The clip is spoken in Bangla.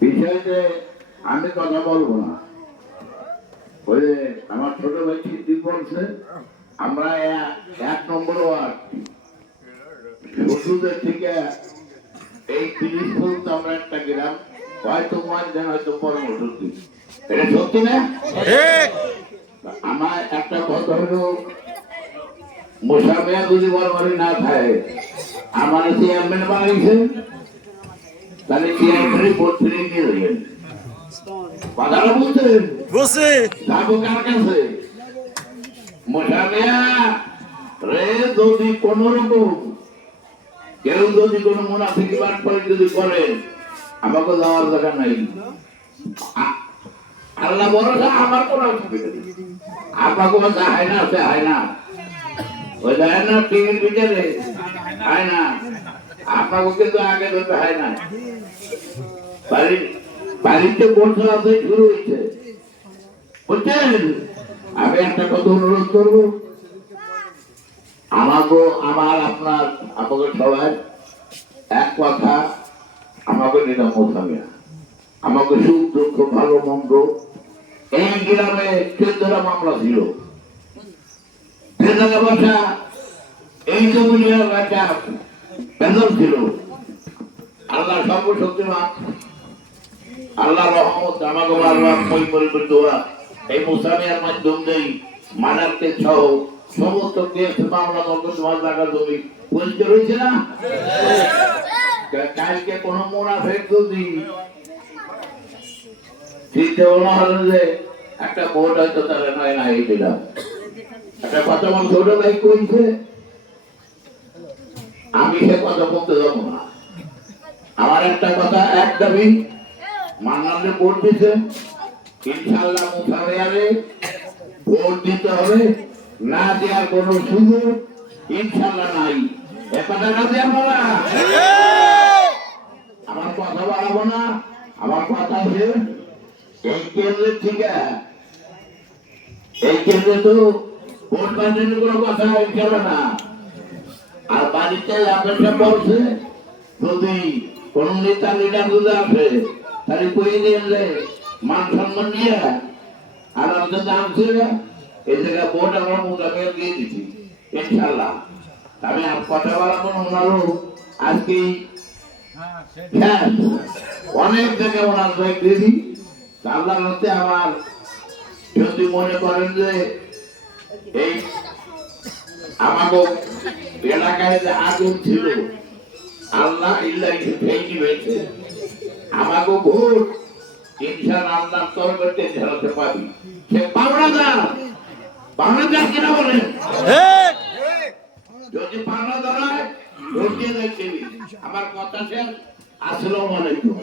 বিষয়তে আমি কথা বলবো না। ওই যে আমার ছোট ভাই ঠিক বলছে, আমরা 1 নম্বর ওয়ার্ড শুধুদের থেকে এই 30 পর্যন্ত আমরা একটা গ্রাম, হয়তো ময়দান, হয়তো কর্মসূচি। এটা সত্যি না? আমার একটা কথা হলো, মোসাফিয়া যদি বরাবরই না থাকে, আমার চেয়ারম্যান বানিয়েছে, তাহলে চেয়ারম্যানের ভোট ফিরে নিয়ে দেবেন। কথাটা বুঝছেন? যাবো কার কাছে? মোসাফিয়া রে যদি কোন রকম কেউ যদি কোনো মুনাফিকি বাটপাড়ি যদি করেন, আমাকে যাওয়ার দরকার নাই। আল্লাহ ভরসা, আমার কোনো অসুবিধা নেই। আপনাকে যা হয় না সে হয় না, ওই যায় না টিভির ভিতরে হয় না, আপনাকে কিন্তু আগে ধরতে হয় না। বাড়িতে বসে আছে শুরু হয়েছে, বুঝছেন? আমি একটা কথা অনুরোধ করবো, আমাকে আমার আপনার আমাকে সবাই এক কথা, আমাকে নিলাম মোসামিয়া, আমাকে সুখ দুঃখ ভালো মন্দ, এই গ্রামে 14টা মামলা ছিল, টাকা পয়সা এই জমিনের একটা বেতন ছিল। আল্লাহ সর্বশক্তিমান, আল্লাহ রহমত, আমাকে আল্লাহ দোয়া এই মোসামিয়ার মাধ্যম দেই মানারকে সহ সমস্ত কেস মামলা তোমার জায়গা জমি পরিষ্কার হয়েছে না? কালকে কোন মুনাফিক যদি চিন্তা ভাবনা হলো যে একটা ভোট হয়তো তারা নয় না এই দিলাম, একটা কথা আমার ছোট ভাই কইছে, আমি সে কথা বলতে যাবো না। আমার একটা কথা, এক দাবি, মানলে ভোট দিছে, ইনশাআল্লাহ মুসাফিয়ারে ভোট দিতে হবে, না দেওয়ার কোন সুযোগ ইনশাআল্লাহ নাই। একথা না দেওয়া বলা, আমার কথা বাড়াবো না। আমার কথা আছে, এই কেন্দ্রের থেকে এই কেন্দ্রে তো ভোট বান্ধবের কোনো কথা ইনশাআল্লাহ না। আর বাড়িতে আপনারা বলছে, যদি কোন নেতা লিডার যদি আসে, তাহলে কই দিলে মান সম্মান নিয়ে আর আমাদের দাম ছিল এই জায়গায় ভোট আমরা মোটামুটি দিয়ে দিচ্ছি ইনশাআল্লাহ। আমি আর কথা বলাবো না, ওনারও আজকে অনেক জায়গায় ওনার দিদি আল্লাহর হতে আমার যদি মনে করেন যে এই আমাকে এলাকায় যে আগুন ছিল, আল্লাহ ইল্লাহ ফেঁকি হয়েছে, আমাকে ভোট ইনশাআল্লাহ আল্লাহর তরফে ঝাড়াতে পারি। সে বাংলাদেশ কিনা বলেন, যদি বাংলা ধরায় ভোট দিয়ে দেখবি। আমার কথা শেষ। আসসালামু আলাইকুম।